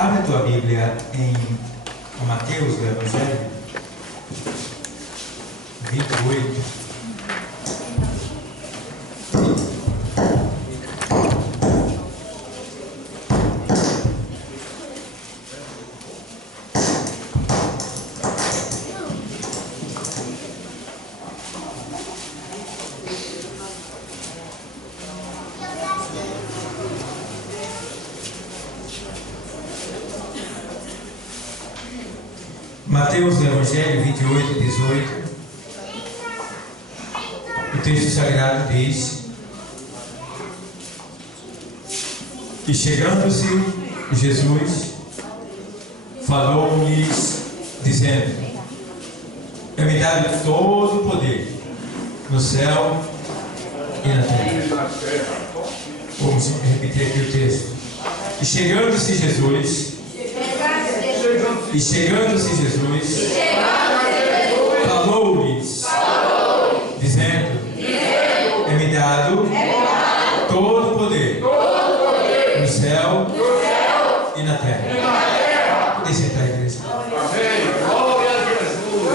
Abre a tua Bíblia em Mateus, do Evangelho, 28. Mateus, do Evangelho 28, 18. O texto sagrado diz: E chegando-se Jesus, falou-lhes, dizendo: É-me dado todo o poder no céu e na terra. Vamos repetir aqui o texto. E chegando-se Jesus, falou-lhes, dizendo: É-me dado todo o poder no céu e na terra. Deixa entrar, igreja. Amém. Glória a Jesus.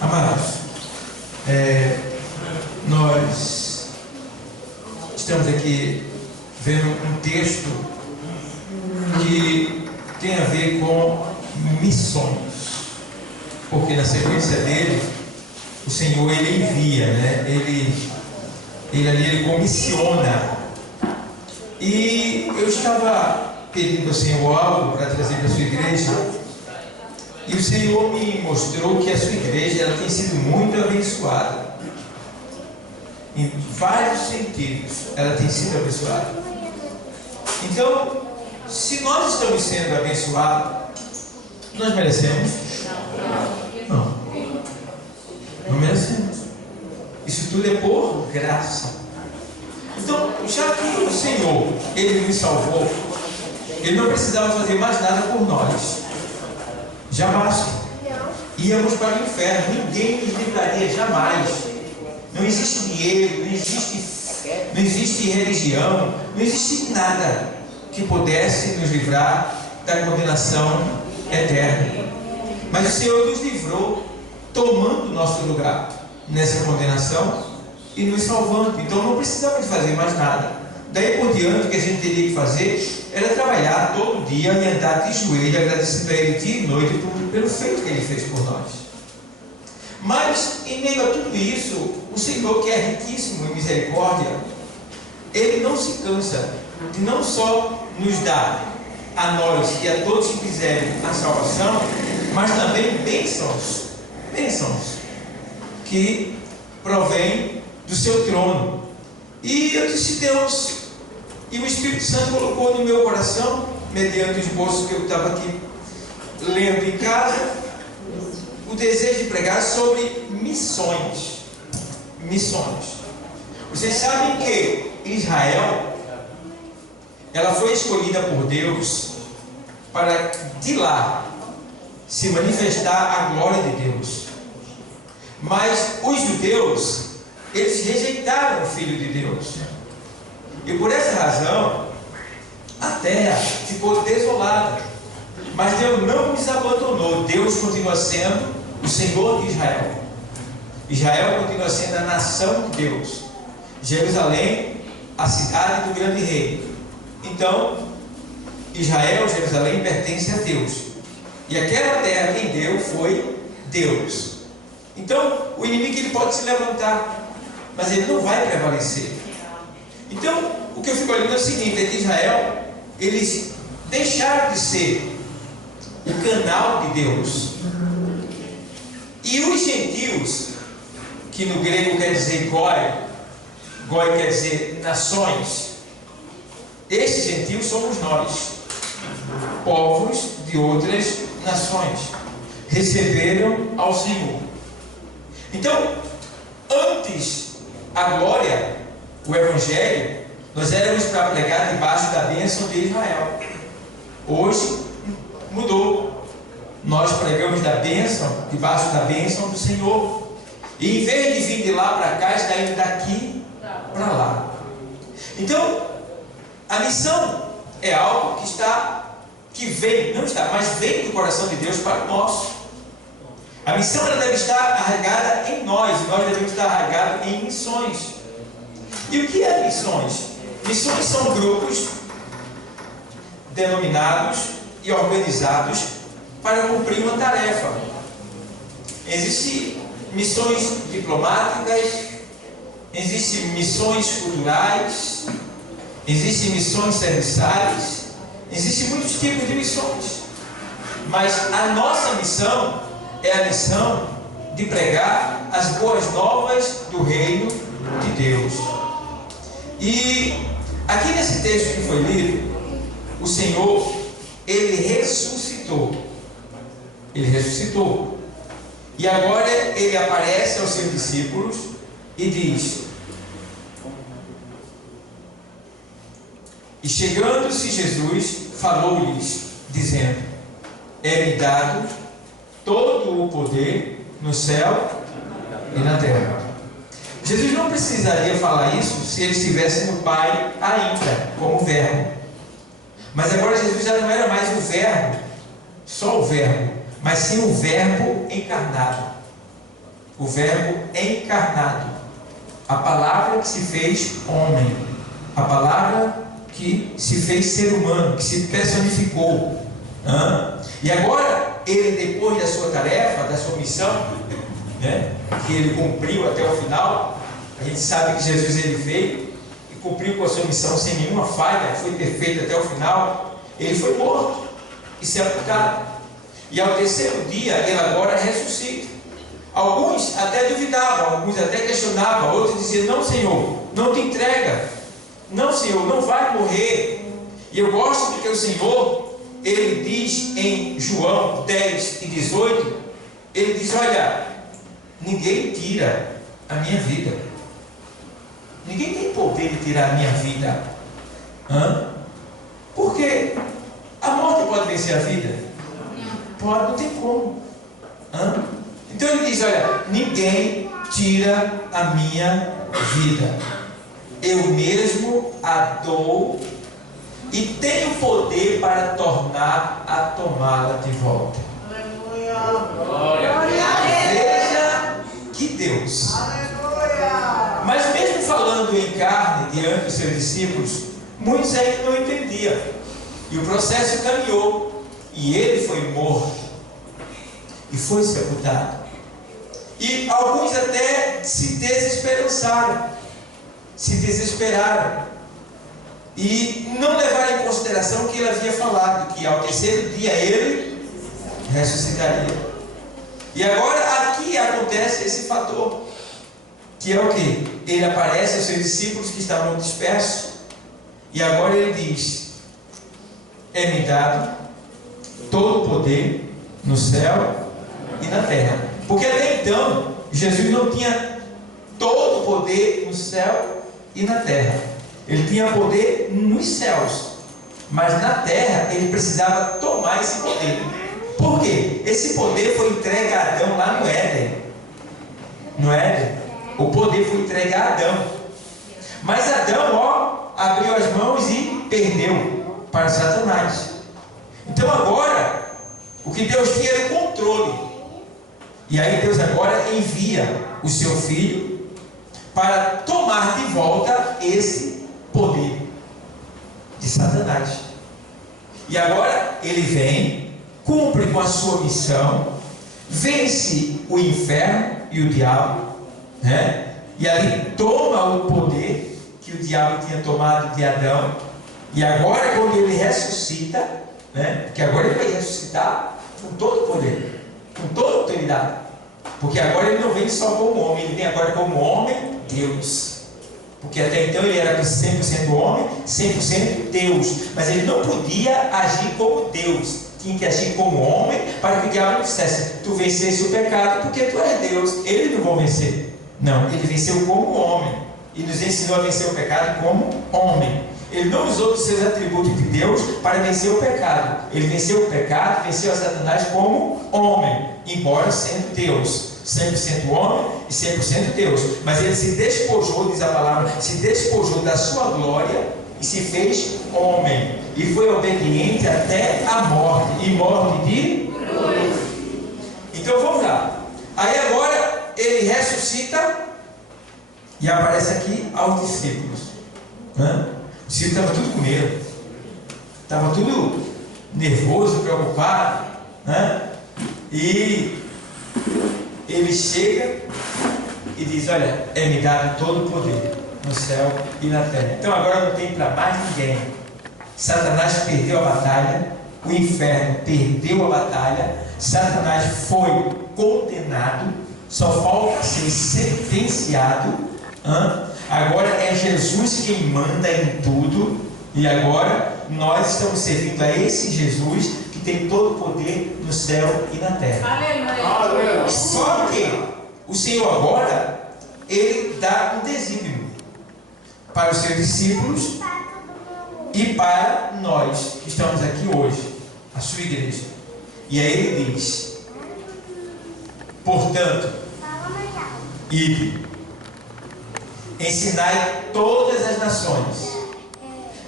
Amados, nós estamos aqui vendo um texto que tem a ver com missões, porque na sequência dele o Senhor ele envia, né? Ele comissiona. E eu estava pedindo ao Senhor algo para trazer para a sua igreja, e o Senhor me mostrou que a sua igreja ela tem sido muito abençoada em vários sentidos. Ela tem sido abençoada. Então, se nós estamos sendo abençoados, nós merecemos? Não. Não merecemos. Isso tudo é por graça. Então, já que o Senhor, Ele nos salvou, Ele não precisava fazer mais nada por nós. Jamais. Íamos para o inferno. Ninguém nos livraria, jamais. Não existe dinheiro, não existe religião, não existe nada que pudesse nos livrar da condenação eterna. Mas o Senhor nos livrou, tomando o nosso lugar nessa condenação e nos salvando. Então não precisamos fazer mais nada. Daí por diante, o que a gente teria que fazer era trabalhar todo dia e andar de joelho, agradecendo a Ele dia e noite pelo feito que Ele fez por nós. Mas, em meio a tudo isso, o Senhor, que é riquíssimo em misericórdia, Ele não se cansa de não só nos dar a nós e a todos que quiserem a salvação, mas também bênçãos que provém do seu trono. E eu disse: Deus, e o Espírito Santo colocou no meu coração, mediante o esboço que eu estava aqui lendo em casa, o desejo de pregar sobre missões. Vocês sabem que Israel, ela foi escolhida por Deus para de lá se manifestar a glória de Deus. Mas os judeus, eles rejeitaram o Filho de Deus. E por essa razão, a terra ficou desolada. Mas Deus não nos abandonou. Deus continua sendo o Senhor de Israel. Israel continua sendo a nação de Deus. Jerusalém, a cidade do grande rei. Então, Israel, Jerusalém, pertence a Deus. E aquela terra quem deu foi Deus. Então, o inimigo ele pode se levantar, mas ele não vai prevalecer. Então, o que eu fico olhando é o seguinte: é que Israel, eles deixaram de ser o canal de Deus. E os gentios, que no grego quer dizer goi quer dizer nações, esses gentios somos nós, povos de outras nações, receberam ao Senhor. Então, antes a glória, o Evangelho, nós éramos para pregar debaixo da bênção de Israel. Hoje mudou. Nós pregamos da bênção, debaixo da bênção do Senhor. E em vez de vir de lá para cá, está indo daqui para lá. Então, a missão é algo que vem, não está, mas vem do coração de Deus para o nosso. A missão ela deve estar arraigada em nós, e nós devemos estar arraigados em missões. E o que é missões? Missões são grupos denominados e organizados para cumprir uma tarefa. Existem missões diplomáticas, existem missões culturais, existem missões serviçais, existem muitos tipos de missões. Mas a nossa missão é a missão de pregar as boas novas do reino de Deus. E aqui nesse texto que foi lido, o Senhor, Ele ressuscitou. Ele ressuscitou. E agora Ele aparece aos seus discípulos e diz: e chegando-se Jesus, falou-lhes, dizendo: é-me dado todo o poder no céu e na terra. Jesus não precisaria falar isso se ele estivesse no Pai ainda, como verbo. Mas agora Jesus já não era mais o verbo, só o verbo, mas sim o verbo encarnado. O verbo encarnado. A palavra que se fez homem. A palavra que se fez ser humano, que se personificou. E agora, ele, depois da sua tarefa, da sua missão, que ele cumpriu até o final, a gente sabe que Jesus ele veio e cumpriu com a sua missão sem nenhuma falha, foi perfeito até o final. Ele foi morto e sepultado, e ao terceiro dia ele agora ressuscita. Alguns até duvidavam, alguns até questionavam, outros diziam: não, Senhor, não te entrega, não, Senhor, não vai morrer. E eu gosto porque o Senhor, ele diz em João 10 e 18, ele diz: olha, ninguém tira a minha vida. Ninguém tem poder de tirar a minha vida. Porque a morte pode vencer a vida? Pode, não tem como. Então ele diz: olha, ninguém tira a minha vida. Eu mesmo a dou e tenho poder para tornar a tomá-la de volta. Veja que Deus. Mas mesmo falando em carne diante dos seus discípulos, muitos ainda não entendiam. E o processo caminhou. E ele foi morto. E foi sepultado. E alguns até se desesperançaram. Se desesperaram. E não levaram em consideração o que ele havia falado, que ao terceiro dia ele ressuscitaria. E agora aqui acontece esse fator, que é o que? Ele aparece aos seus discípulos que estavam dispersos, e agora ele diz: é-me dado todo o poder no céu e na terra. Porque até então Jesus não tinha todo o poder no céu e na terra. Ele tinha poder nos céus, mas na terra ele precisava tomar esse poder. Por quê? Esse poder foi entregue a Adão lá no Éden. No Éden, o poder foi entregue a Adão. Mas Adão, abriu as mãos e perdeu para Satanás. Então agora, o que Deus tinha era o controle. E aí Deus agora envia o seu Filho para tomar de volta esse poder de Satanás. E agora ele vem, cumpre com a sua missão, vence o inferno e o diabo, e ali toma o poder que o diabo tinha tomado de Adão. E agora, quando ele ressuscita, porque agora ele vai ressuscitar com todo o poder, com toda a autoridade, porque agora ele não vem só como homem, ele vem agora como homem Deus. Porque até então ele era 100% homem, 100% Deus. Mas ele não podia agir como Deus. Tinha que agir como homem para que o diabo não dissesse: tu vencesse o pecado porque tu és Deus. Eles não vão vencer. Não, ele venceu como homem. E nos ensinou a vencer o pecado como homem. Ele não usou os seus atributos de Deus para vencer o pecado. Ele venceu o pecado, venceu a Satanás como homem, embora sendo Deus. 100% homem e 100% Deus. Mas ele se despojou, diz a palavra, se despojou da sua glória e se fez homem. E foi obediente até a morte. E morte de cruz. Então vamos lá. Aí agora ele ressuscita e aparece aqui aos discípulos. Os discípulos estavam tudo com medo. Estavam tudo nervoso, preocupado. E ele chega e diz: olha, é-me dado todo o poder no céu e na terra. Então agora não tem para mais ninguém. Satanás perdeu a batalha, o inferno perdeu a batalha, Satanás foi condenado, só falta ser sentenciado. Agora é Jesus quem manda em tudo, e agora nós estamos servindo a esse Jesus que tem todo o poder no céu e na terra. Aleluia. Só que o Senhor agora, ele dá um desígnio para os seus discípulos e para nós que estamos aqui hoje, a sua igreja. E aí ele diz: portanto, ide, ensinai todas as nações,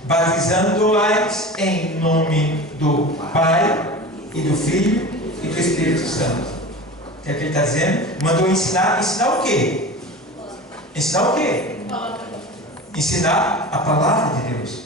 batizando-as em nome do Pai e do Filho e do Espírito Santo. O que é que ele está dizendo? Mandou ensinar. Ensinar o quê? Ensinar o quê? Ensinar a palavra de Deus,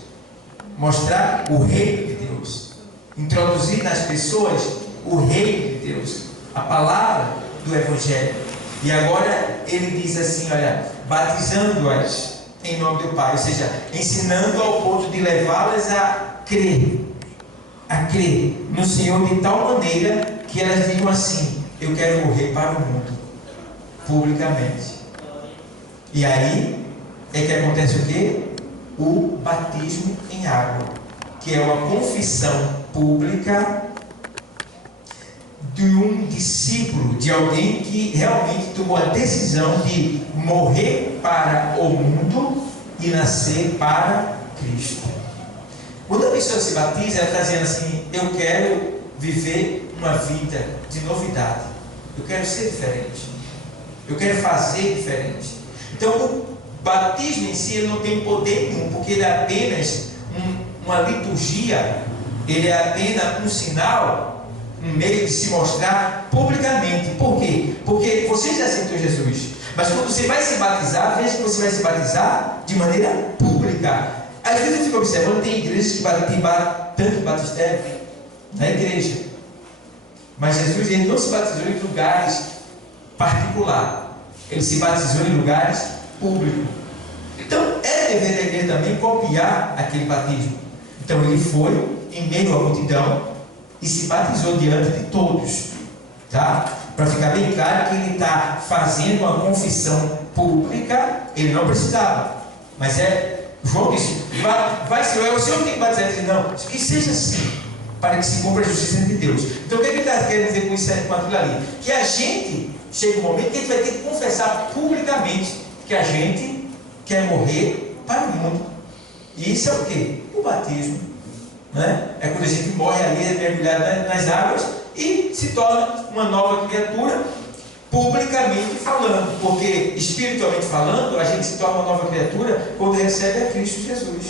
mostrar o reino de Deus, introduzir nas pessoas o reino de Deus, a palavra do Evangelho. E agora ele diz assim: olha, batizando-as em nome do Pai, ou seja, ensinando ao ponto de levá-las a crer no Senhor de tal maneira que elas digam assim: eu quero morrer para o mundo, publicamente. E aí é que acontece o quê? O batismo em água, que é uma confissão pública de um discípulo, de alguém que realmente tomou a decisão de morrer para o mundo e nascer para Cristo. Quando a pessoa se batiza, ela está dizendo assim: eu quero viver uma vida de novidade, eu quero ser diferente, eu quero fazer diferente. Então o batismo em si ele não tem poder nenhum, porque ele é apenas uma liturgia, ele é apenas um sinal, um meio de se mostrar publicamente. Por quê? Porque você já aceitou Jesus, mas quando você vai se batizar, veja que você vai se batizar de maneira pública. Às vezes eu fico observando, tem igrejas que tem tanto batistério na igreja, mas Jesus ele não se batizou em lugares particulares, ele se batizou em lugares públicos. Então é dever da igreja também copiar aquele batismo. Então ele foi em meio à multidão e se batizou diante de todos, tá? Para ficar bem claro que ele está fazendo uma confissão pública. Ele não precisava, mas João disse: vai Senhor, é o Senhor que tem que batizar. Ele disse: não, que seja assim, para que se cumpra a justiça de Deus. Então o que ele está querendo dizer com isso, com aquilo ali? Que a gente chega um momento que a gente vai ter que confessar publicamente que a gente quer morrer para o mundo. E isso é o quê? O batismo, né? É quando a gente morre ali, é mergulhado nas águas e se torna uma nova criatura, publicamente falando, porque espiritualmente falando, a gente se torna uma nova criatura quando recebe a Cristo Jesus,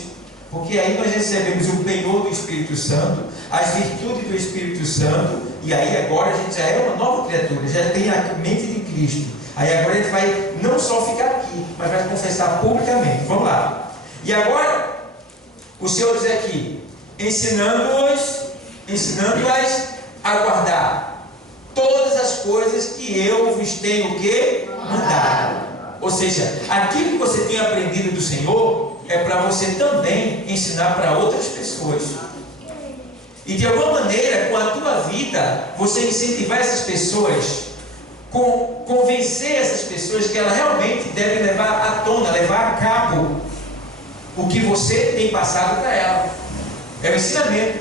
porque aí nós recebemos o penhor do Espírito Santo, as virtudes do Espírito Santo, e aí agora a gente já é uma nova criatura, já tem a mente de Cristo. Aí agora a gente vai não só ficar aqui, mas vai confessar publicamente. Vamos lá. E agora o Senhor diz aqui: ensinando-as a guardar todas as coisas que eu vos tenho o quê? Mandado. Ou seja, aquilo que você tem aprendido do Senhor é para você também ensinar para outras pessoas. E de alguma maneira, com a tua vida, você incentivar essas pessoas, convencer essas pessoas que elas realmente devem levar à tona, levar a cabo o que você tem passado para ela. É o ensinamento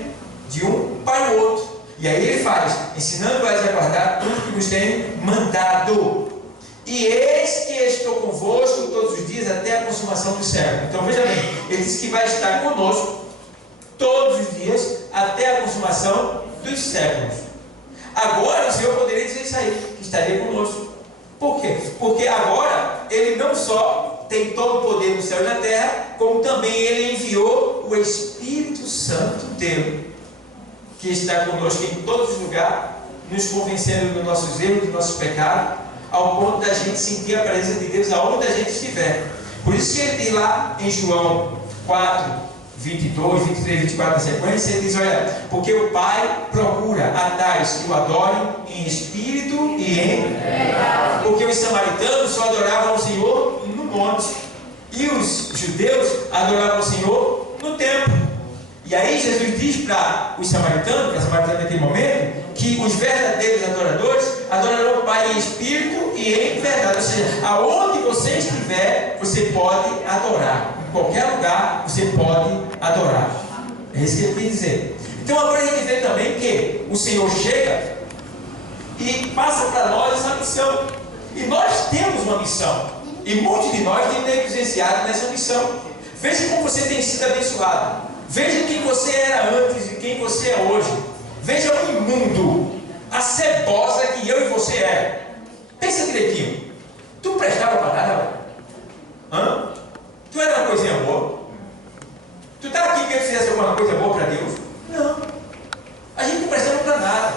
de um para o outro. E aí ele faz: ensinando-as a guardar tudo que vos tenho mandado. E eis que estou convosco todos os dias até a consumação do século. Então veja bem, ele diz que vai estar conosco todos os dias até a consumação dos séculos. Agora o Senhor poderia dizer isso aí, que estaria conosco Por quê? Porque agora ele não só tem todo o poder no céu e na terra, como também ele enviou o Espírito Santo dele, que está conosco em todos os lugares, nos convencendo dos nossos erros, dos nossos pecados, ao ponto da gente sentir a presença de Deus aonde a gente estiver. Por isso que ele diz lá em João 4, 22, 23, 24 na sequência, ele diz: olha, porque o Pai procura a tais que o adorem em espírito e em verdade. Porque os samaritanos só adoravam o Senhor no monte, e os judeus adoravam o Senhor no templo. E aí Jesus diz para os samaritanos, naquele momento, que os verdadeiros adoradores adorarão o Pai em espírito e em verdade. Ou seja, aonde você estiver, você pode adorar. Em qualquer lugar, você pode adorar. É isso que ele quer dizer. Então agora a gente vê também que o Senhor chega e passa para nós essa missão. E nós temos uma missão. E muitos de nós têm negligenciado nessa missão. Veja como você tem sido abençoado. Veja quem você era antes e quem você é hoje. Veja o imundo, a cebosa que eu e você é. Pensa direitinho. Tu prestava para nada? Hã? Tu era uma coisinha boa? Tu estava aqui querendo que fizesse alguma coisa boa para Deus? Não. A gente não prestava para nada.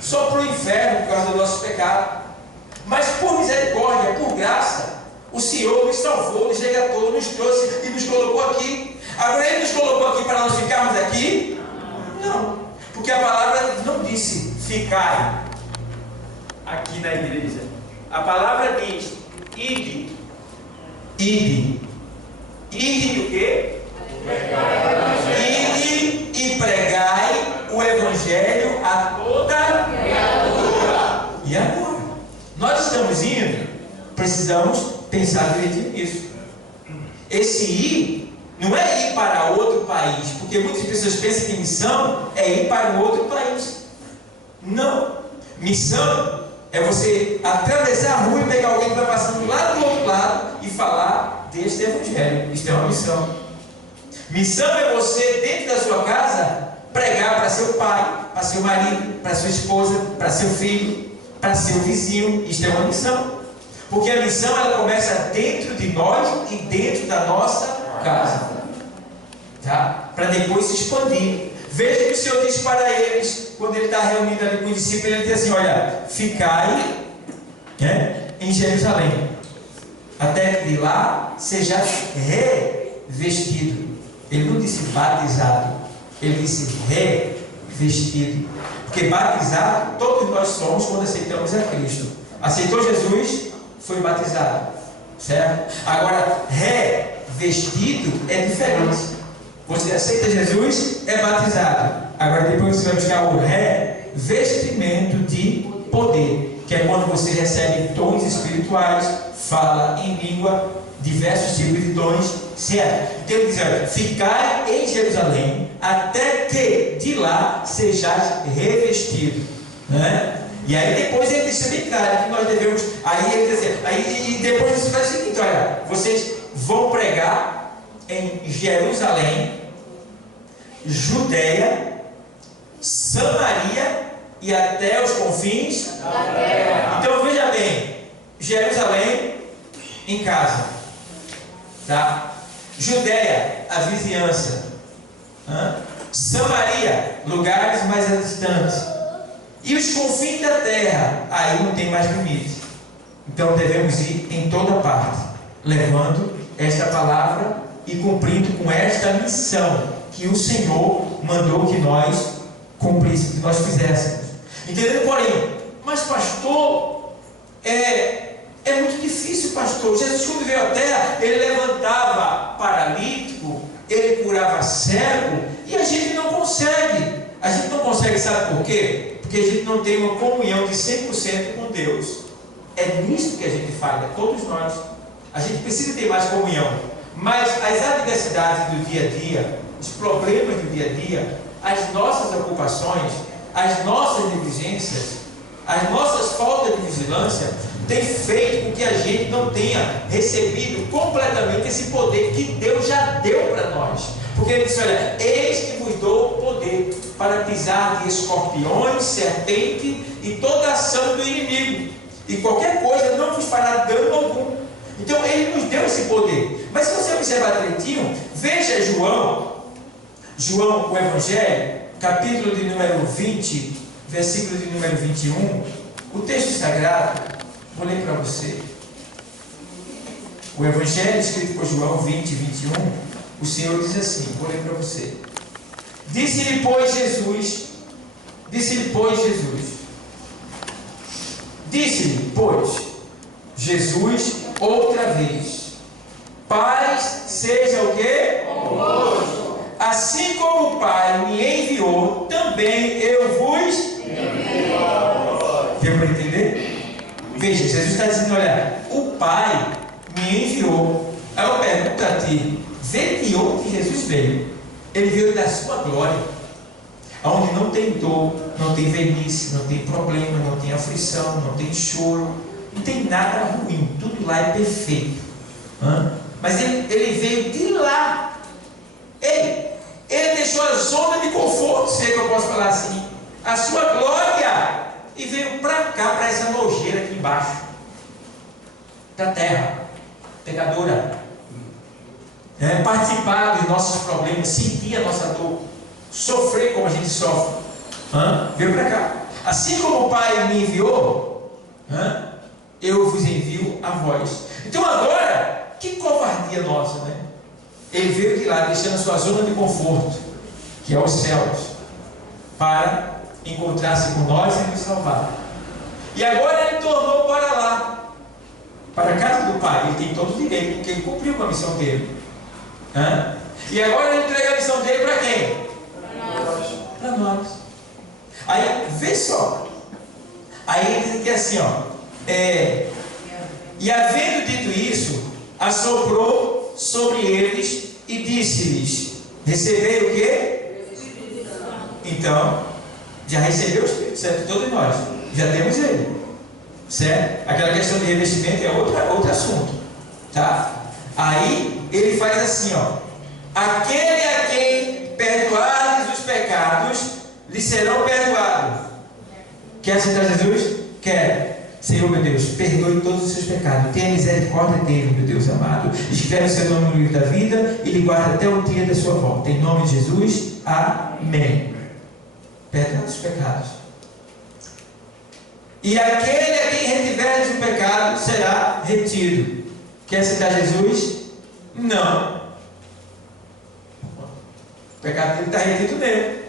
Só para o inferno por causa do nosso pecado. Mas por misericórdia, por graça, o Senhor nos salvou, nos resgatou, nos trouxe e nos colocou aqui. Agora Ele nos colocou aqui para nós ficarmos aqui? Não, porque a palavra não disse ficar aqui na igreja. A palavra diz ide. Ide. Ide o quê? Ide e pregai o Evangelho a toda criatura. E agora? Nós estamos indo, precisamos pensar direitinho nisso. Esse ir não é ir para outro país, porque muitas pessoas pensam que missão é ir para um outro país. Não. Missão é você atravessar a rua e pegar alguém que está passando lá do outro lado e falar deste Evangelho. Isso é uma missão. Missão é você, dentro da sua casa, pregar para seu pai, para seu marido, para sua esposa, para seu filho, para seu vizinho. Isso é uma missão. Porque a missão ela começa dentro de nós e dentro da nossa casa, tá? Para depois se expandir. Veja que o Senhor diz para eles, quando Ele está reunido ali com os discípulos, Ele diz assim: olha, ficai em Jerusalém, até que de lá seja revestido. Ele não disse batizado, Ele disse revestido. Porque batizado, todos nós somos quando aceitamos a Cristo. Aceitou Jesus, foi batizado, certo? Agora, revestido é diferente. Você aceita Jesus, é batizado. Agora depois você vai buscar o revestimento de poder, que é quando você recebe dons espirituais, fala em língua, diversos tipos de dons, certo? Então ele diz: olha, ficai em Jerusalém, até que de lá sejais revestido, né? E aí depois ele disse bem claro que nós devemos, aí ele diz assim, aí, e depois ele faz o seguinte: olha, vocês vão pregar em Jerusalém, Judeia, Samaria e até os confins da terra. Então veja bem, Jerusalém em casa, tá? Judeia, a vizinhança, Samaria, lugares mais distantes, e os confins da terra, aí não tem mais limite. Então devemos ir em toda parte, levando esta palavra e cumprindo com esta missão que o Senhor mandou que nós cumprissemos, que nós fizéssemos. Entendeu? Porém, mas pastor, é muito difícil, pastor. Jesus, quando veio à terra, Ele levantava paralítico, Ele curava cego, e a gente não consegue. A gente não consegue, sabe por quê? Porque a gente não tem uma comunhão de 100% com Deus. É nisso que a gente falha, todos nós. A gente precisa ter mais comunhão. Mas as adversidades do dia a dia, os problemas do dia a dia, as nossas ocupações, as nossas negligências, as nossas faltas de vigilância, têm feito com que a gente não tenha recebido completamente esse poder que Deus já deu para nós. Porque Ele disse: olha, eis que vos dou o poder para pisar de escorpiões, serpente e toda a ação do inimigo. e qualquer coisa não vos fará dano algum. Então ele nos deu esse poder. Mas se você observar direitinho, veja João, o Evangelho, capítulo de número 20, versículo de número 21, o texto sagrado, vou ler para você. O Evangelho escrito por João 20, 21, o Senhor diz assim, vou ler para você. Disse-lhe, pois, Jesus, disse-lhe, pois, Jesus, outra vez, paz seja o quê? Convosco. Assim como o Pai me enviou, também eu vos envio. Deu para entender? Veja, Jesus está dizendo, olha, o Pai me enviou. Aí eu pergunto a ti, vê de onde Jesus veio? Ele veio da sua glória, onde não tem dor, não tem velhice, não tem problema, não tem aflição, não tem choro, não tem nada ruim, tudo lá é perfeito. Mas ele veio de lá. Ele deixou a zona de conforto, se é que eu posso falar assim, a sua glória, e veio para cá, para essa nojeira aqui embaixo da terra pecadora, participar dos nossos problemas, sentir a nossa dor, sofrer como a gente sofre. Veio para cá. Assim como o Pai me enviou, eu vos envio a vós. Então agora, que covardia nossa, né? Ele veio de lá, deixando a sua zona de conforto, que é os céus, para encontrar-se com nós e nos salvar. E agora ele tornou para lá, para a casa do Pai. Ele tem todo o direito, porque ele cumpriu com a missão dele. E agora ele entrega a missão dele para quem? Para nós. Aí, vê só. Aí ele diz aqui assim, e havendo dito isso, assoprou sobre eles e disse-lhes, recebei o quê? Então, já recebeu o Espírito Santo, todos nós, já temos ele, certo? Aquela questão de revestimento é outro assunto, tá? Aí ele faz assim, aquele a quem perdoardes os pecados, lhe serão perdoados. Quer aceitar Jesus? Quer. Senhor meu Deus, perdoe todos os seus pecados, tenha misericórdia dele, meu Deus amado, escreve o seu nome no livro da vida e lhe guarda até o dia da sua volta, em nome de Jesus, amém. Perdoa os pecados. E aquele a quem retiveres o pecado será retido. Quer aceitar Jesus? Não. O pecado dele está retido nele,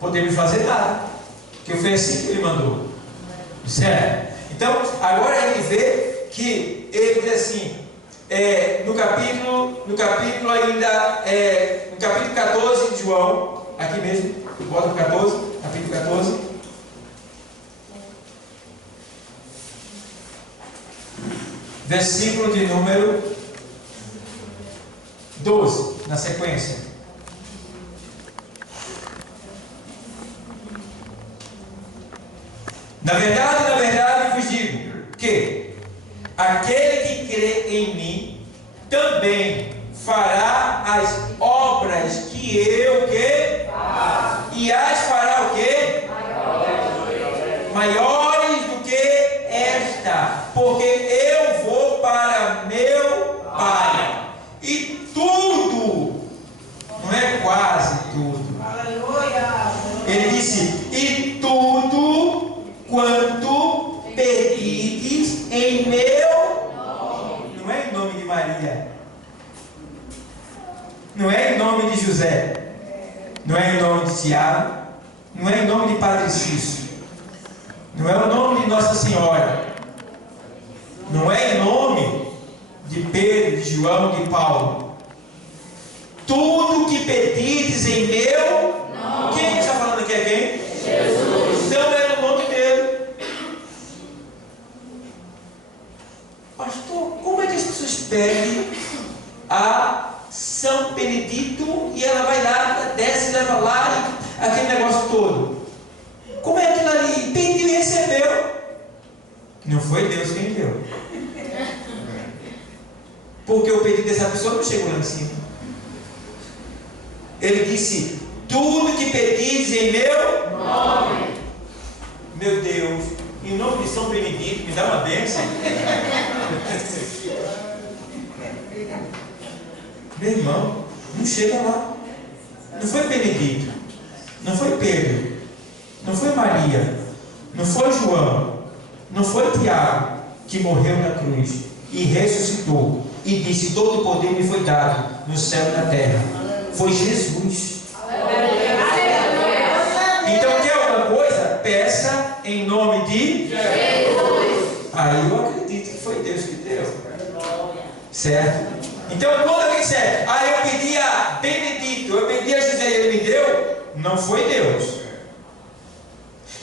não podemos fazer nada, porque foi assim que ele mandou, certo? Então, agora ele vê que ele diz assim, no capítulo ainda, no capítulo 14 de João, aqui mesmo, bota o 14, capítulo 14, versículo de número 12, na sequência. Na verdade vos digo que aquele que crê em mim também fará as obras que eu faço. E as fará o quê? Maiores do que esta, porque eu vou para meu Pai. E tudo, não é quase tudo. Ele disse, e tudo quanto pedides em meu nome. Não é em nome de Maria, não é em nome de José, não é em nome de Tiago, não é em nome de Padre Cício, não é o nome de Nossa Senhora, não é em nome de Pedro, de João, de Paulo. Tudo que pedides em meu nome. Quem está falando aqui é quem? Jesus. Então é no nome dele. Pastor, como é que as pessoas pedem a São Benedito e ela vai lá, desce, leva lá, e aquele negócio todo? Como é aquilo ali? Pediu e recebeu. Não foi Deus quem deu. Porque o pedido dessa pessoa não chegou lá em cima. Ele disse, tudo que pedis em meu nome. Meu Deus, em nome de São Benedito, me dá uma bênção. Meu irmão, não chega lá. Não foi Benedito, não foi Pedro, não foi Maria, não foi João, não foi Tiago que morreu na cruz e ressuscitou e disse: todo o poder me foi dado no céu e na terra. Foi Jesus. Então, quer alguma coisa? Peça em nome de Jesus. Aí eu acredito que foi Deus que deu. Certo? Então, quando alguém disser: eu pedi a Benedito, eu pedi a José e ele me deu, não foi Deus.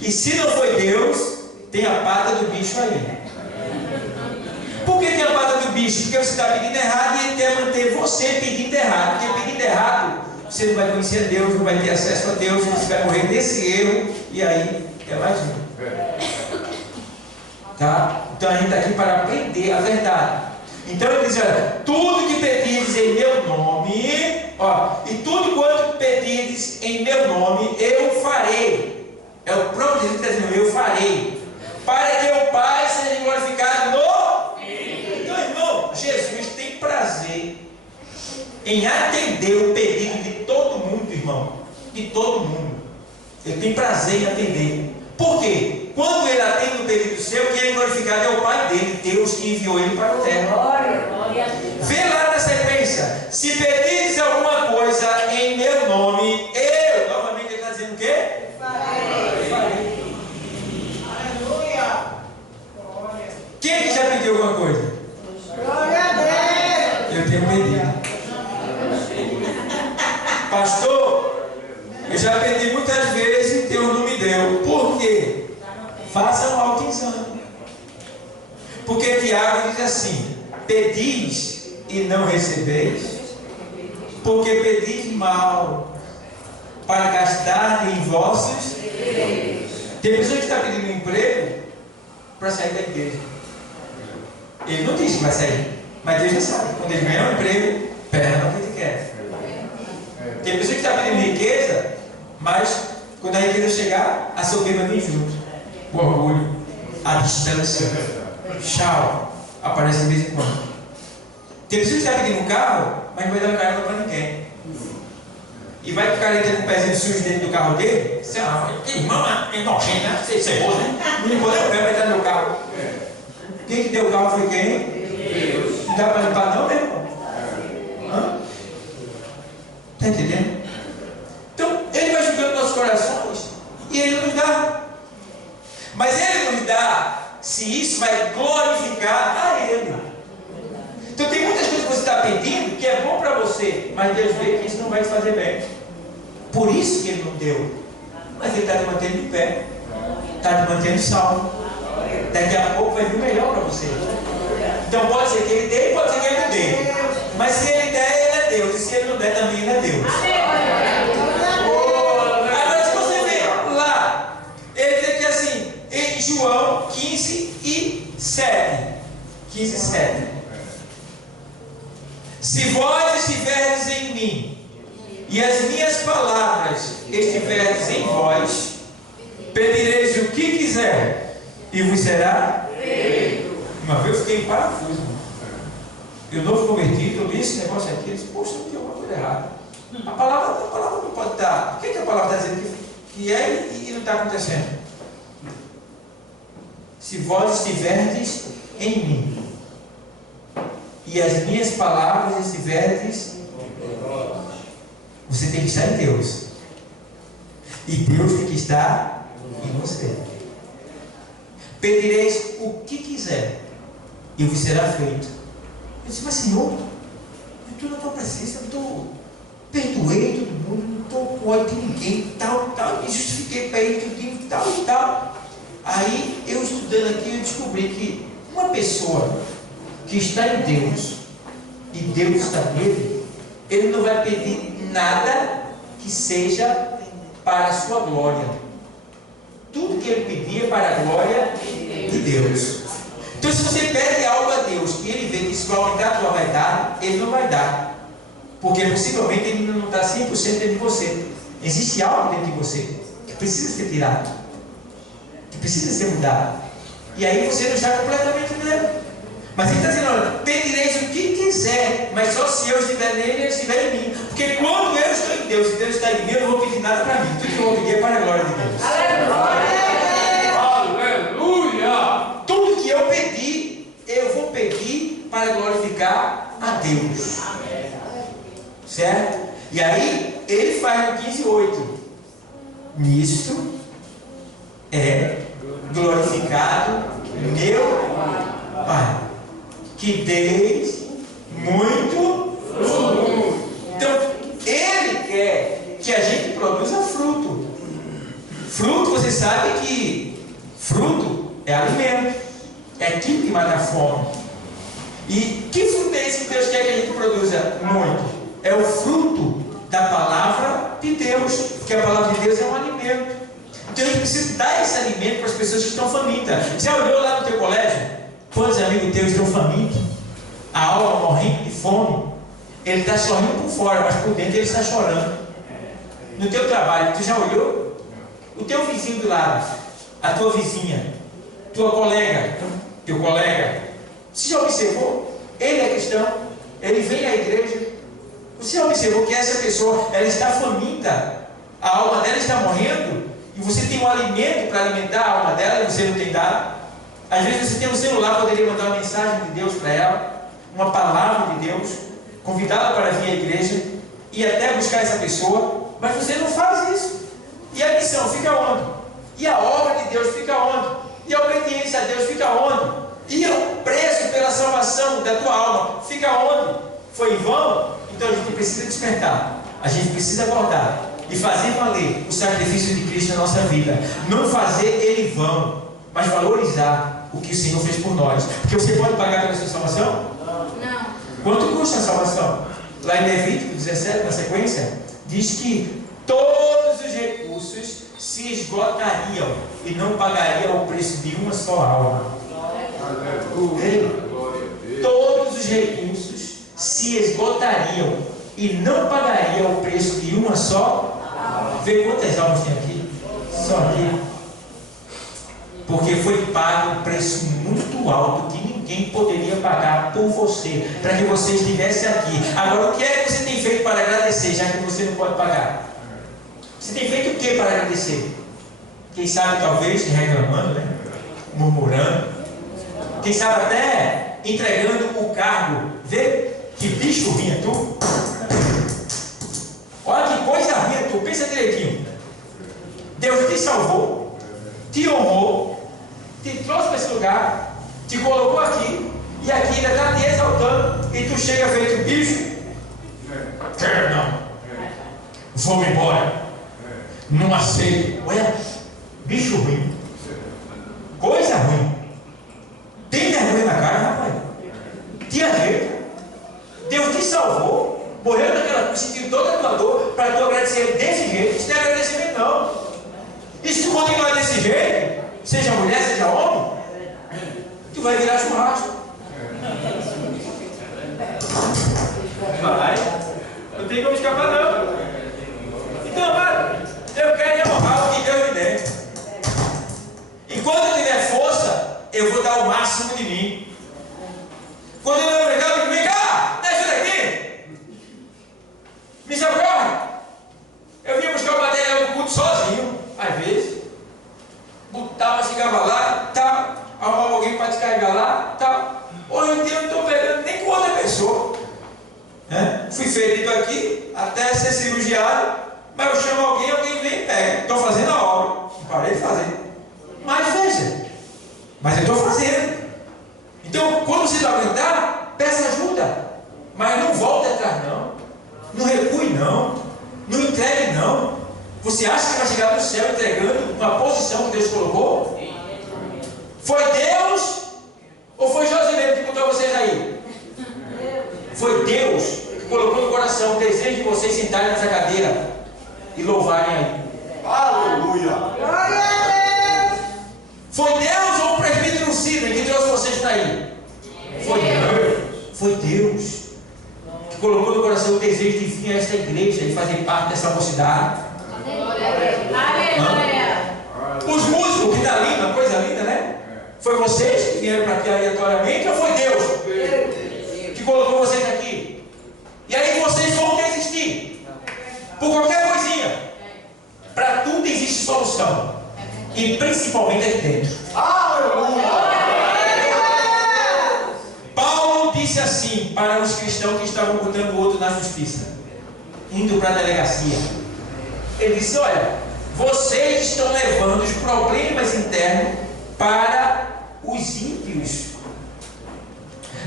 E se não foi Deus, tem a pata do bicho aí. Por que tem a pata do bicho? Porque você está pedindo errado e ele quer manter você pedindo errado. Porque pedindo errado, você não vai conhecer Deus, não vai ter acesso a Deus, você vai morrer nesse erro, e aí é mais um. Tá? Então a gente está aqui para aprender a verdade. Então ele diz: olha, tudo que pedires em meu nome, e tudo quanto pedires em meu nome, eu farei. É o próprio Deus que está dizendo: eu farei, para que o Pai seja glorificado no Filho. Então, irmão, Jesus tem prazer em atender o pedido de todo mundo, irmão. De todo mundo. Ele tem prazer em atender. Por quê? Quando ele atende o pedido seu, quem é glorificado é o Pai dele, Deus que enviou ele para a terra. Vê lá na sequência: se pedires alguma coisa em meu nome, eu, novamente ele está dizendo o quê? Farei. Aleluia. Quem é que já pediu alguma coisa? Glória a Deus. Eu tenho pedido. Pastor, eu já pedi muitas vezes e Deus não me deu. Por quê? Faça um autoexame. Porque Tiago diz assim: pedis e não recebeis, porque pedis mal, para gastar em vossos deleites. Tem pessoa que está pedindo um emprego para sair da igreja. Ele não disse que vai sair, mas Deus já sabe. Quando ele ganhar um emprego, pega o que ele quer. Tem pessoa que está pedindo riqueza, mas quando a riqueza chegar, a soberba vem junto. O orgulho, a distância, tchau, aparece de vez em quando. Tem pessoa que está pedindo um carro, mas não vai dar carona para ninguém. E vai ficar ali com o pezinho sujo dentro do carro dele. Você irmão, é nojento, né? Você é ceboso, né? Não limpou nem o pé para entrar no meu carro. Quem que deu o carro foi quem? Deus. Não dá para limpar não, meu irmão? Está entendendo? Então, ele vai julgando nossos corações e ele nos dá. Mas ele nos dá se isso vai glorificar a ele. Então tem muitas coisas que você está pedindo que é bom para você, mas Deus vê que isso não vai te fazer bem. Por isso que ele não deu. Mas ele está te mantendo de pé, está te mantendo salvo. Daqui a pouco vai vir melhor para você. Então pode ser que ele dê, pode ser que ele não dê. Mas se ele der, ele é Deus. E se ele não der, também ele é Deus. Agora se você ver lá, ele diz aqui assim, em João 15:7. 15:7. Se vós estiverdes em mim, e as minhas palavras estiverdes em vós, pedireis o que quiser, e vos será feito. Uma vez eu fiquei em parafuso. Eu novo convertido, eu li esse negócio aqui, eu disse: poxa, não tem alguma coisa errada. A palavra não pode estar. O que a palavra está dizendo que é e não está acontecendo? Se vós estiverdes em mim, e as minhas palavras estiverdes, você tem que estar em Deus. E Deus tem que estar em você. Pedireis o que quiser, e vos será feito. Eu disse: mas Senhor, eu estou na tua presença, perdoei todo mundo, não estou com ódio de ninguém, tal, me justifiquei para ele tudinho, tal e tal. Aí eu estudando aqui, eu descobri que uma pessoa que está em Deus e Deus está nele, ele não vai pedir nada que seja para a sua glória. Tudo que ele pedir é para a glória de Deus. Então, se você pede algo a Deus e ele vê que isso vai aumentar a tua vaidade, ele não vai dar, porque possivelmente ele não está 100% dentro de você. Existe algo dentro de você que precisa ser tirado, que precisa ser mudado. E aí você não está completamente nele. Mas ele está dizendo, olha, pedireis o que quiser, mas só se eu estiver nele e ele estiver em mim. Porque quando eu estou em Deus e Deus está em mim, eu não vou pedir nada para mim. Tudo que eu vou pedir é para a glória de Deus. Aleluia! Tudo que eu pedir, eu vou pedir para glorificar a Deus. Certo? E aí, ele faz no 15:8. Nisto é glorificado meu Pai, que deis muito fruto. Então, ele quer que a gente produza fruto. Fruto, você sabe que fruto é alimento, é aquilo que mata a fome. E que fruto é esse que Deus quer que a gente produza muito? É o fruto da palavra de Deus, porque a palavra de Deus é um alimento. Então a gente precisa dar esse alimento para as pessoas que estão famintas. Já olhou lá no teu colégio? Quantos amigos teus estão famintos? A aula morrendo de fome. Ele está sorrindo por fora, mas por dentro ele está chorando. No teu trabalho, tu já olhou? O teu vizinho do lado, a tua vizinha, tua colega, teu colega, você já observou? Ele é cristão, ele vem à igreja. Você já observou que essa pessoa, ela está faminta, a alma dela está morrendo, e você tem um alimento para alimentar a alma dela e você não tem dado? Às vezes você tem um celular, poderia mandar uma mensagem de Deus para ela, uma palavra de Deus, convidá-la para vir à igreja e até buscar essa pessoa, mas você não faz isso. E a missão fica onde? E a obra de Deus fica onde? E a obediência a Deus fica onde? E o preço pela salvação da tua alma fica onde? Foi em vão? Então a gente precisa despertar, a gente precisa acordar e fazer valer o sacrifício de Cristo na nossa vida. Não fazer ele em vão, mas valorizar o que o Senhor fez por nós. Porque você pode pagar pela sua salvação? Não. Quanto custa a salvação? Lá em Levítico 17, na sequência, diz que todos os recursos se esgotariam e não pagariam o preço de uma só alma. Todos os recursos se esgotariam e não pagariam o preço de uma só. Vê quantas almas tem aqui? Só aqui. Porque foi pago um preço muito alto que ninguém poderia pagar por você, para que você estivesse aqui. Agora, o que é que você tem feito para agradecer, já que você não pode pagar? Você tem feito o que para agradecer? Quem sabe talvez reclamando, né? Murmurando. Quem sabe até entregando o cargo. Vê que bicho ruim é tu. Olha que coisa ruim é tu. Pensa direitinho. Deus te salvou, te honrou, te trouxe para esse lugar, te colocou aqui, e aqui ainda está te exaltando, e tu chega feito bicho. Quero não. Vou-me embora. Não aceito. Olha, bicho ruim. Coisa ruim. Tem vergonha na cara, rapaz. Te ajeita. Deus te salvou, morreu naquela cruz, sentiu toda a tua dor, para tu agradecer desse jeito. Isso não é agradecimento, não. E se tu continuar desse jeito, seja mulher, seja homem, tu vai virar churrasco. Vai. Não tem como escapar, não. Então, amado, eu quero honrar o que Deus me der. Enquanto eu tiver força, eu vou dar o máximo de mim. Quando eu não obrigado, eu digo, vem cá, deixa daqui. Me socorre. Eu vinha buscar o material do culto sozinho, às vezes. Botava, chegava lá, tá, arrumava alguém para descarregar lá, tá. Hoje em dia eu não estou pegando nem com outra pessoa. Fui ferido aqui, até ser cirurgiado, mas eu chamo alguém vem e pega. Estou fazendo a obra, não parei de fazer. Mas veja, mas eu estou fazendo. Então, quando você não aguentar, peça ajuda. Mas não volte atrás, não. Não recue, não. Não entregue, não. Você acha que vai chegar no céu entregando uma posição que Deus colocou? Foi Deus ou foi José que botou vocês aí? Foi Deus que colocou no coração o desejo de vocês sentarem nessa cadeira e louvarem aí. Aleluia! Glória a Deus! Foi Deus ou o presbítero Sidney que trouxe vocês para aí? Foi Deus. Foi Deus que colocou no coração o desejo de vir a esta igreja e fazer parte dessa mocidade. Aleluia! Os músicos, que está lindo, uma coisa linda, né? Foi vocês que vieram para aqui aleatoriamente ou foi Deus que colocou vocês aqui? E aí vocês vão desistir por qualquer coisinha. Para tudo existe solução. E principalmente aqui dentro. Paulo disse assim para os cristãos que estavam botando o outro na justiça, indo para a delegacia. Ele disse: olha, vocês estão levando os problemas internos para os ímpios.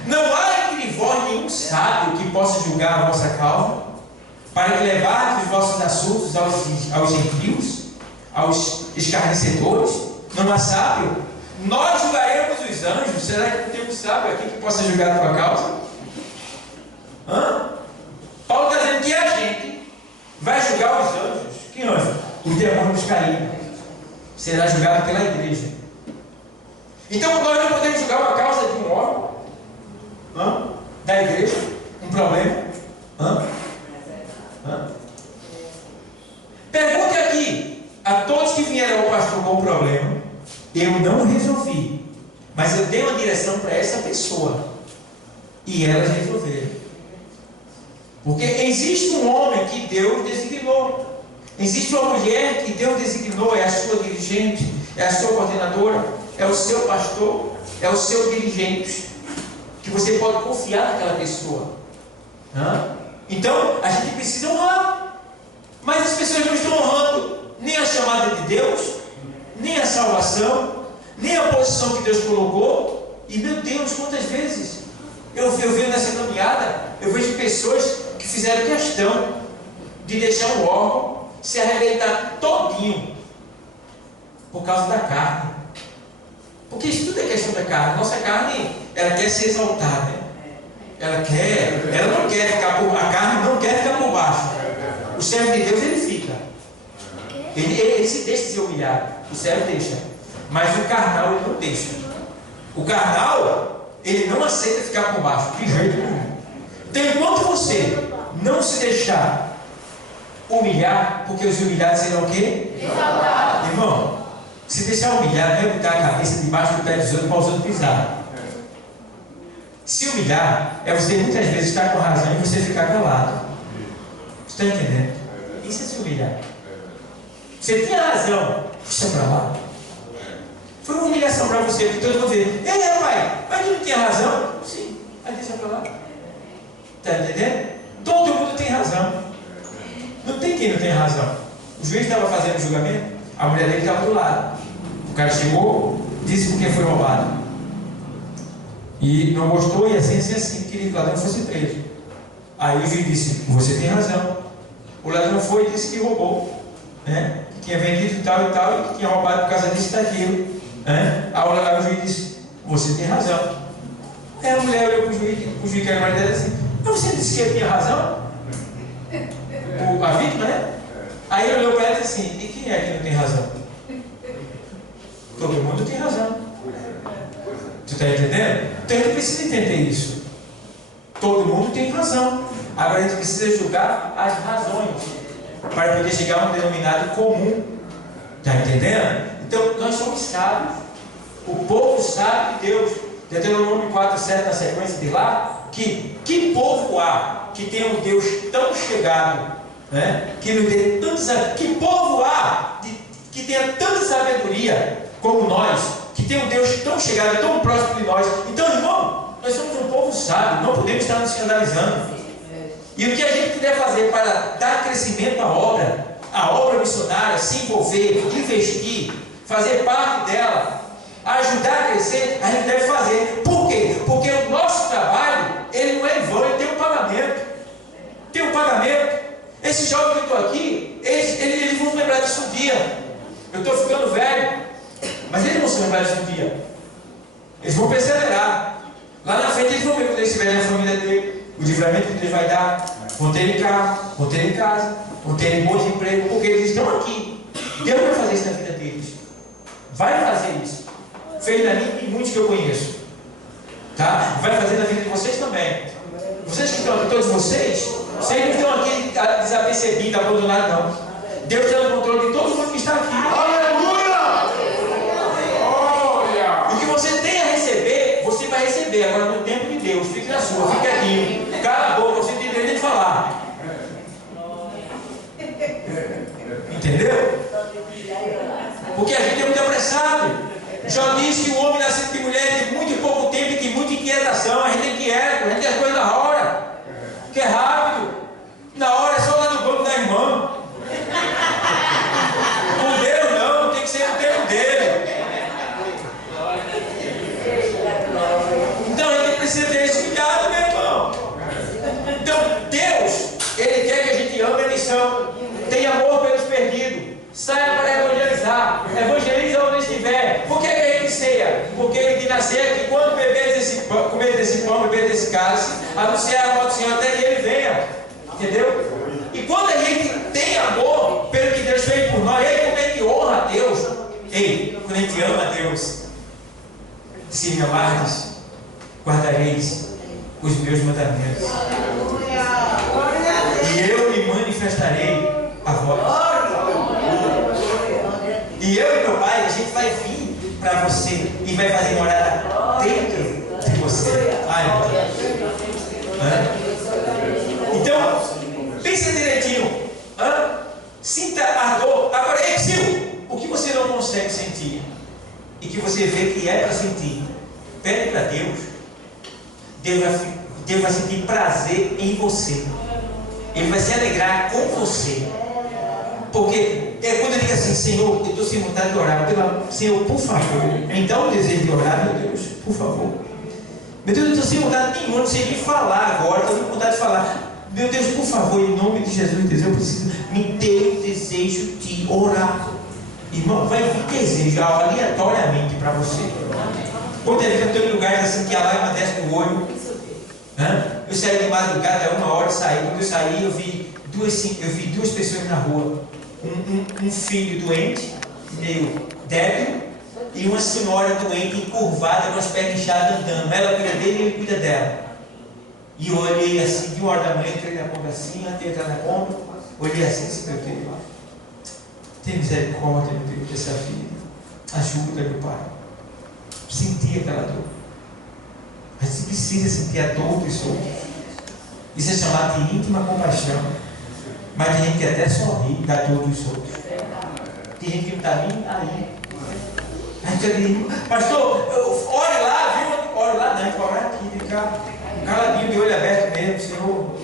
Não há entre vós nenhum sábio que possa julgar a vossa causa, para que levardes os vossos assuntos aos gentios, aos escarnecedores. Não há sábio? Nós julgaremos os anjos. Será que não tem um sábio aqui que possa julgar a tua causa? Paulo está dizendo que a gente vai julgar os anjos. Que anjo? Os demônios caídos. Será julgado pela igreja. Então nós não podemos julgar uma causa de um órgão da igreja, um problema. Pergunte aqui a todos que vieram ao pastor com um problema. Eu não resolvi, mas eu dei uma direção para essa pessoa e elas resolveram. Porque existe um homem que Deus designou, existe uma mulher que Deus designou, é a sua dirigente, é a sua coordenadora, é o seu pastor, é o seu dirigente, que você pode confiar naquela pessoa. Então a gente precisa honrar, mas as pessoas não estão honrando nem a chamada de Deus, nem a salvação, nem a posição que Deus colocou. E meu Deus, quantas vezes eu vejo nessa caminhada, eu vejo pessoas que fizeram questão de deixar o órgão se arrebentar todinho por causa da carne. Porque isso tudo é questão da carne. Nossa carne, ela quer ser exaltada. Ela não quer ficar por... A carne não quer ficar por baixo. O servo de Deus, ele fica. Ele se deixa ser humilhado. O servo deixa. Mas o carnal, ele não deixa. O carnal, ele não aceita ficar por baixo. De jeito nenhum. Então, enquanto você não se deixar humilhar, porque os humilhados serão o quê? Exaltados. Irmão, se deixar humilhar, não é botar a cabeça debaixo do pé dos outros para os outros pisar. Se humilhar, é você muitas vezes estar com razão e você ficar calado. Você está entendendo? Isso é se humilhar. Você tinha razão, deixa para lá. Foi uma humilhação para você, porque todo mundo vê: ei, rapaz, mas tu não tinha razão? Sim, mas deixa para lá. Está entendendo? Todo mundo tem razão. Não tem quem não tem razão. O juiz estava fazendo o julgamento, a mulher dele estava do lado. O cara chegou, disse porque foi roubado. E não gostou, e assim, queria que o ladrão fosse preso. Aí o juiz disse: você tem razão. O ladrão foi e disse que roubou, né? Que tinha vendido tal e tal, e que tinha roubado por causa disso e daquilo, né? Aí o juiz disse: você tem razão. Aí a mulher olhou para o juiz que era mais dela assim: mas você disse que ele tinha razão? A vítima, né? Aí ele olhou para ela e disse assim: e quem é que não tem razão? Todo mundo tem razão. Tu está entendendo? Então a gente precisa entender isso. Todo mundo tem razão. Agora a gente precisa julgar as razões para poder chegar a um denominado comum. Está entendendo? Então nós somos sábios. O povo sabe de Deus. Deuteronômio 4:7 na sequência de lá, que povo há que tem um Deus tão chegado, né? Que nos dê que povo há que tenha tanta sabedoria como nós, que tem um Deus tão chegado, tão próximo de nós. Então, irmão, nós somos um povo sábio, não podemos estar nos escandalizando. E o que a gente puder fazer para dar crescimento à obra missionária, se envolver, investir, fazer parte dela, ajudar a crescer, a gente deve fazer. Por quê? Porque o nosso trabalho, ele não é em vão, ele tem um pagamento. Tem um pagamento. Esses jovens que eu estou aqui, eles vão lembrar disso um dia. Eu estou ficando velho, mas eles vão se lembrar disso um dia. Eles vão perseverar. Lá na frente eles vão ver quando eles estiverem na família dele, o livramento que Deus vai dar. Vão ter em carro, vão ter em casa, vão ter em bons empregos, porque eles estão aqui. Deus vai fazer isso na vida deles. Vai fazer isso. Fez na minha e muitos que eu conheço. Tá? Vai fazer na vida de vocês também. Vocês que estão aqui, todos vocês não estão aqui desapercebidos, abandonados, não. Deus está no controle de todo mundo que está aqui. Aleluia! O que vocês receber. Agora, no tempo de Deus, fique na sua, fique aqui. Cala a boca, você tem direito de falar. Entendeu? Porque a gente é muito apressado. Já disse que o homem nascido de mulher tem muito pouco tempo e tem muita inquietação. A gente é inquieto, a gente quer as coisas na hora. Quer rápido. Na hora é só lá no banco da irmã. Com Deus não, tem que ser no tempo dele. Então a gente precisa ter esse cuidado, meu irmão. Então Deus, Ele quer que a gente ame a missão, tenha amor pelos perdidos, saia para evangelizar, evangeliza onde estiver. Por que a gente ceia? Porque Ele que nascer que quando beber desse pão, comer desse pão, beber desse cálice, anunciar a morte do Senhor até que Ele venha. Entendeu? E quando a gente tem amor pelo que Deus fez por nós, e aí como é que honra a Deus? Ei, quando a gente ama a Deus, se me amardes, guardareis os meus mandamentos. E eu me manifestarei a vós. E eu e meu Pai, a gente vai vir para você e vai fazer morada dentro de você. Ai, meu Deus. Então, pensa direitinho. Sinta a dor. Agora, o que você não consegue sentir e que você vê que é para sentir, pede para Deus. Deus vai sentir prazer em você. Ele vai se alegrar com você. Porque é quando eu digo assim: Senhor, eu estou sem vontade de orar. Senhor, por favor, me dá um desejo de orar, meu Deus, por favor. Meu Deus, eu estou sem vontade nenhuma, não sei nem falar agora, estou com vontade de falar. Meu Deus, por favor, em nome de Jesus, Deus, eu preciso, me dê o desejo de orar. Irmão, vai vir desejo aleatoriamente para você. Quando eu estou em lugares assim que a lágrima desce do olho, eu saí de madrugada, 1h de sair. Quando eu saí, eu vi duas pessoas na rua. Um filho doente, meio débil, e uma senhora doente, encurvada, com as pernas inchadas, andando. Ela cuida dele e ele cuida dela. E eu olhei assim, de 1h da manhã, entrei na compra assim, antes de entrar na compra, olhei assim, disse: meu Deus, tem misericórdia, meu Deus, dessa filha. Ajuda, meu Pai. Sentir aquela dor. A gente precisa sentir a dor dos outros. Isso é chamado de íntima compaixão. Mas tem gente que até sorri da dor dos outros. Tem gente que não está nem aí. A gente diz: pastor, ore lá, viu? Ore lá, não, a gente vai orar aqui, ficar caladinho, de olho aberto mesmo. Senhor,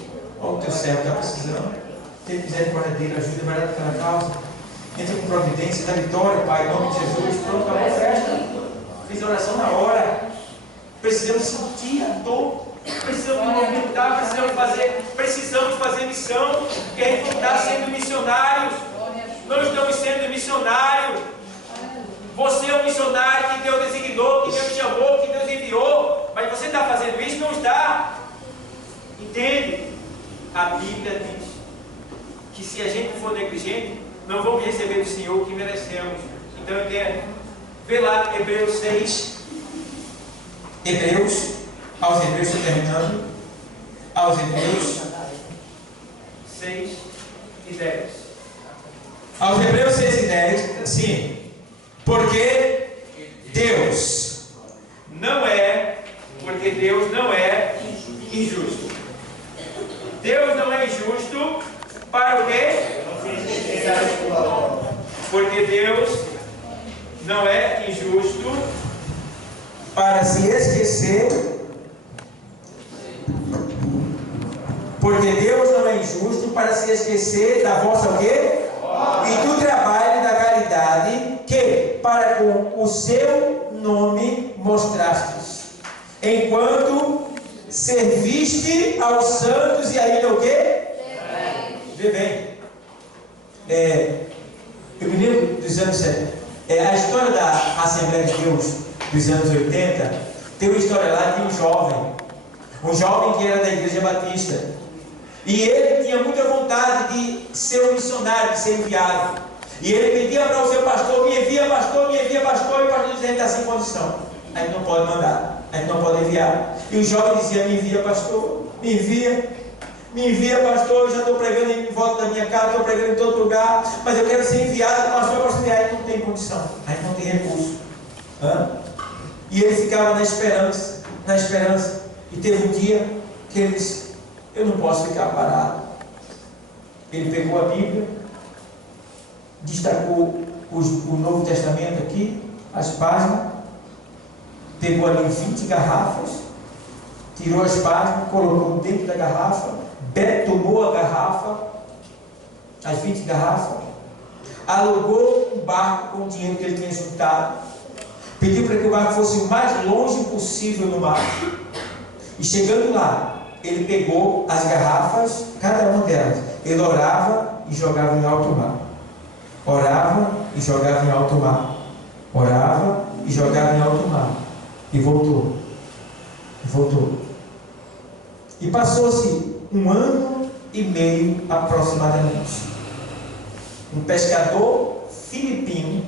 olha o teu servo, está precisando. Tem misericórdia dele, ajuda, vai dar pela causa. Entra com providência, da vitória, Pai, em nome de Jesus. Pronto, acabou a festa. Fiz a oração na hora. Precisamos sentir a dor. Precisamos movimentar, precisamos fazer missão. Porque a gente não está sendo missionários. Não estamos sendo missionários. Você é um missionário que Deus designou, que Deus chamou, que Deus enviou. Mas você está fazendo isso? Não está. Entende? A Bíblia diz que se a gente for negligente, não vamos receber do Senhor o que merecemos. Então eu quero ver lá Hebreus 6. Aos Hebreus, estou terminando. Aos Hebreus 6 e 10. Aos Hebreus 6 e 10, sim. Porque Deus não é injusto. Deus não é injusto para o quê? Porque Deus não é injusto para se esquecer. Porque Deus não é injusto para se esquecer da vossa o quê? E do trabalho da caridade que para com o seu nome mostrastes, enquanto serviste aos santos e ainda o quê? Vê bem. Eu me lembro dos anos 70. A história da Assembleia de Deus dos anos 80, tem uma história lá de um jovem que era da Igreja Batista. E ele tinha muita vontade de ser um missionário, de ser enviado. E ele pedia para o seu pastor: me envia, pastor, me envia, pastor. E o pastor dizia: está sem condição, a gente não pode mandar, a gente não pode enviar. E o jovem dizia: me envia, pastor, me envia, pastor. Eu já estou pregando em volta da minha casa, estou pregando em todo lugar, mas eu quero ser enviado, pastor. A gente não tem condição, a gente não tem recurso. E ele ficava na esperança. na esperança. E teve um dia que ele disse: eu não posso ficar parado. Ele pegou a Bíblia, destacou o Novo Testamento aqui, as páginas, pegou ali 20 garrafas, tirou as páginas, colocou dentro da garrafa, tomou a garrafa, as 20 garrafas, alugou um barco com o dinheiro que ele tinha juntado, pediu para que o barco fosse o mais longe possível no mar, e chegando lá, ele pegou as garrafas, cada uma delas, ele orava e jogava em alto mar, orava e jogava em alto mar, orava e jogava em alto mar, e voltou, e passou-se 1 ano e meio aproximadamente. Um pescador filipino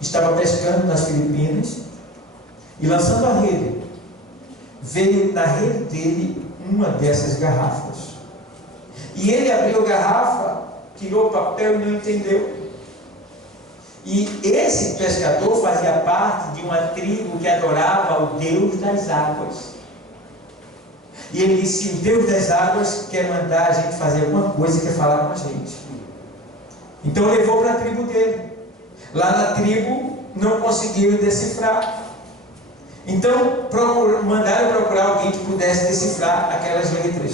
estava pescando nas Filipinas e lançando a rede, veio na rede dele uma dessas garrafas, e ele abriu a garrafa, tirou o papel e não entendeu. E esse pescador fazia parte de uma tribo que adorava o Deus das águas, e ele disse: o Deus das águas quer mandar a gente fazer alguma coisa, quer falar com a gente. Então levou para a tribo dele. Lá na tribo não conseguiram decifrar. Então mandaram procurar alguém que pudesse decifrar aquelas letras.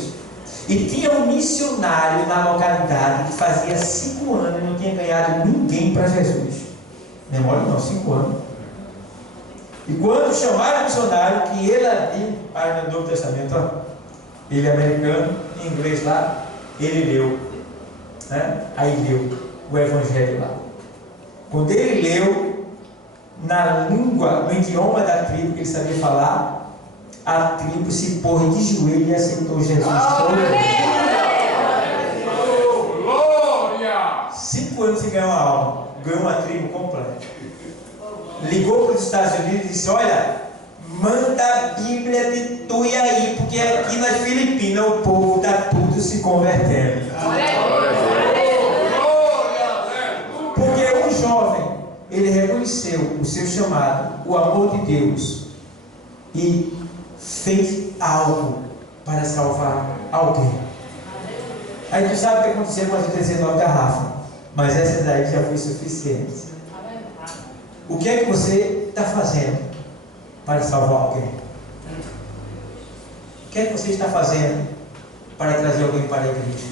E tinha um missionário na localidade que fazia 5 anos e não tinha ganhado ninguém para Jesus. Memória não, 5 anos. E quando chamaram o missionário, que ele abriu para o Novo Testamento, ó, ele é americano, em inglês lá, ele leu, né? Aí leu o Evangelho lá. Quando ele leu na língua, no idioma da tribo que ele sabia falar, a tribo se pôs de joelho e aceitou Jesus. Glória! 5 anos sem ganhar uma alma, ganhou uma tribo completa. Ligou para os Estados Unidos e disse: olha, manda a Bíblia de Tui aí, porque aqui nas Filipinas o povo está tudo se convertendo. Porque um jovem, ele reconheceu o seu chamado, o amor de Deus, e fez algo para salvar alguém. Aí tu sabe o que aconteceu com as 19 garrafas, mas essa daí já foi suficiente. O que é que você está fazendo para salvar alguém? O que é que você está fazendo para trazer alguém para a igreja?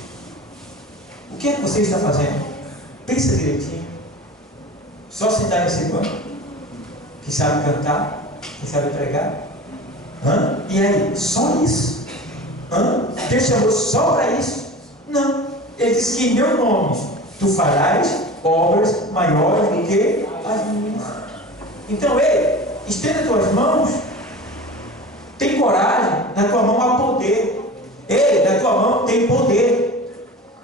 O que é que você está fazendo? Pensa direitinho. Só sentar nesse banco, que sabe cantar, que sabe pregar? E aí, só isso? Deus chamou só para isso? Não. Ele disse que em meu nome tu farás obras maiores do que as minhas. Então, ei, estenda tuas mãos. Tem coragem. Na tua mão há poder. Ei, na tua mão tem poder.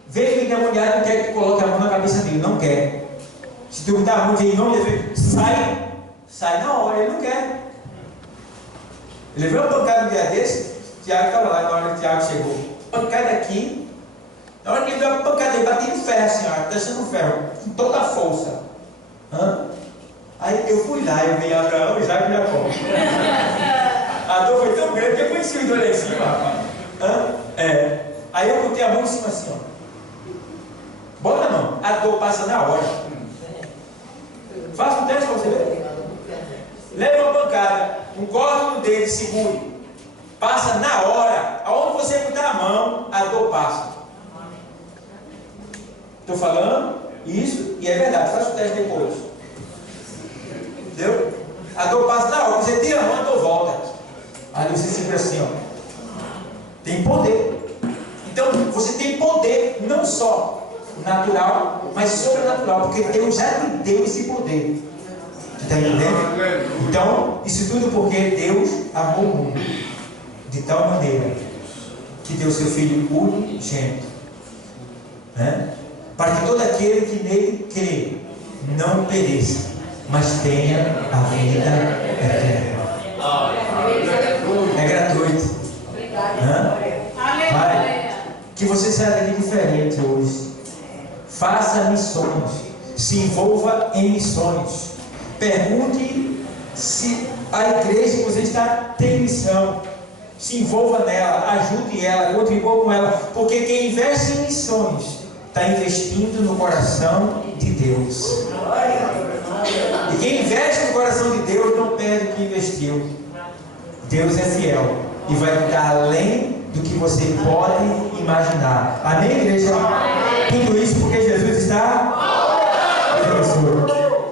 Veja que o endemoniado não quer que tu coloque a mão na cabeça dele. Não quer. Se tu botar a mão em nome de Deus, sai na hora. Ele não quer. Ele levou uma pancada no dia desse. Tiago estava lá na hora que Tiago chegou. Pancada aqui. Na hora que ele deu a pancada, ele bateu no ferro, assim, ó, deixando o ferro, com toda a força. Aí eu fui lá, eu vi Abraão, Isaac e Jacó. A dor foi tão grande que eu conheci os dois lá em cima. Aí eu botei a mão em cima assim, ó. Bota a mão, a dor passa na hora. Faça um teste para você ver. Leva uma pancada, um corte no dedo, segure. Passa na hora. Aonde você botar a mão, a dor passa. Estou falando isso e é verdade. Faça o teste depois. Entendeu? A dor passa na hora. Você tira a mão, a dor volta. Aí você segura assim, ó. Tem poder. Então você tem poder não só natural, mas sobrenatural, porque Deus já te deu esse poder. Tu está entendendo? Então, isso tudo porque Deus amou o mundo de tal maneira que deu seu Filho unigênito, né? Para que todo aquele que nele crê não pereça, mas tenha a vida eterna. É gratuito. Pai, que você saia daqui diferente hoje. Faça missões. Se envolva em missões. Pergunte Se a igreja que você está tem missão, se envolva nela, ajude ela, contribua com ela, porque quem investe em missões está investindo no coração de Deus. E quem investe no coração de Deus não perde o que investiu. Deus é fiel e vai dar além do que você pode imaginar. Amém, igreja? Tudo isso porque Jesus está